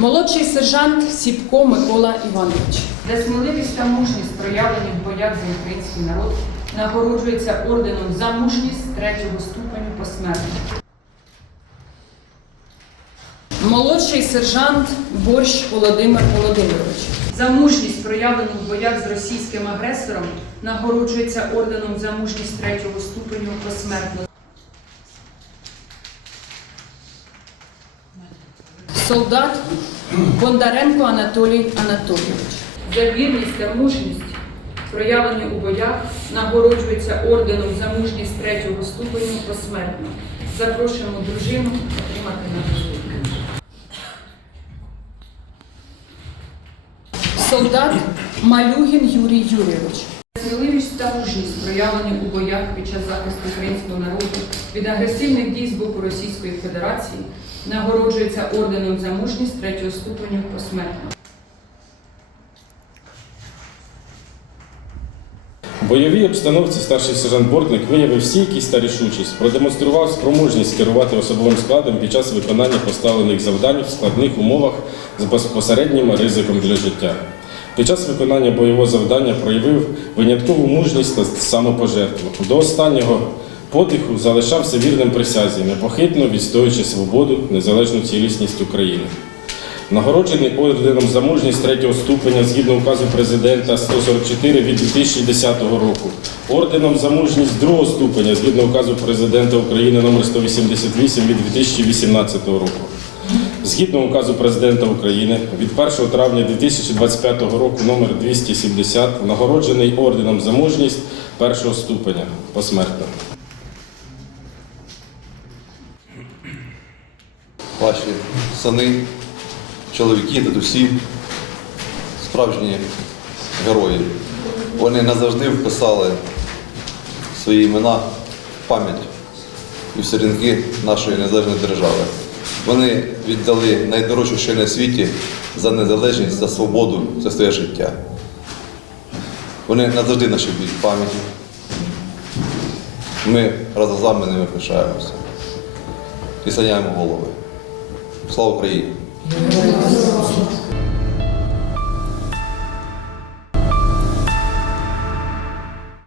Молодший сержант Сіпко Микола Іванович. За сміливість та мужність, проявлені в боях за український народ, нагороджується орденом за мужність третього ступеню посмертно. Молодший сержант Борщ Володимир Володимирович. За мужність, проявлену в боях з російським агресором, нагороджується орденом за мужність третього ступеню посмертно. Солдат Бондаренко Анатолій Анатолійович. За вірність та мужність, проявлені у боях, нагороджується орденом за мужність третього ступеню посмертно. Запрошуємо дружину отримати нагороду. Солдат Малюгін Юрій Юрійович. Сміливість та мужність, проявлені у боях під час захисту українського народу від агресивних дій з боку Російської Федерації, нагороджується орденом за мужність третього ступеню посмертно. Бойовій обстановці старший сержант Бортник виявив стійкість та рішучість, продемонстрував спроможність керувати особовим складом під час виконання поставлених завдань в складних умовах з безпосереднім ризиком для життя. Під час виконання бойового завдання проявив виняткову мужність та самопожертву. До останнього подиху залишався вірним присязі, непохитно відстоюючи свободу, незалежну цілісність України. Нагороджений орденом за мужність третього ступеня згідно указу президента 144 від 2010 року, орденом за мужність другого ступеня згідно указу президента України номер 188 від 2018 року. Згідно указу президента України від 1 травня 2025 року номер 270 нагороджений орденом за мужність першого ступеня посмертно. ваші сини, чоловіки, дідусі, справжні герої. Вони назавжди вписали свої імена в пам'ять і в сторінки нашої незалежної держави. Вони віддали найдорожче, на світі за незалежність, за свободу, за своє життя. Вони назавжди наші будуть пам'яті. Ми разом з вами ними пишаємося і саняємо голови. Слава Україні!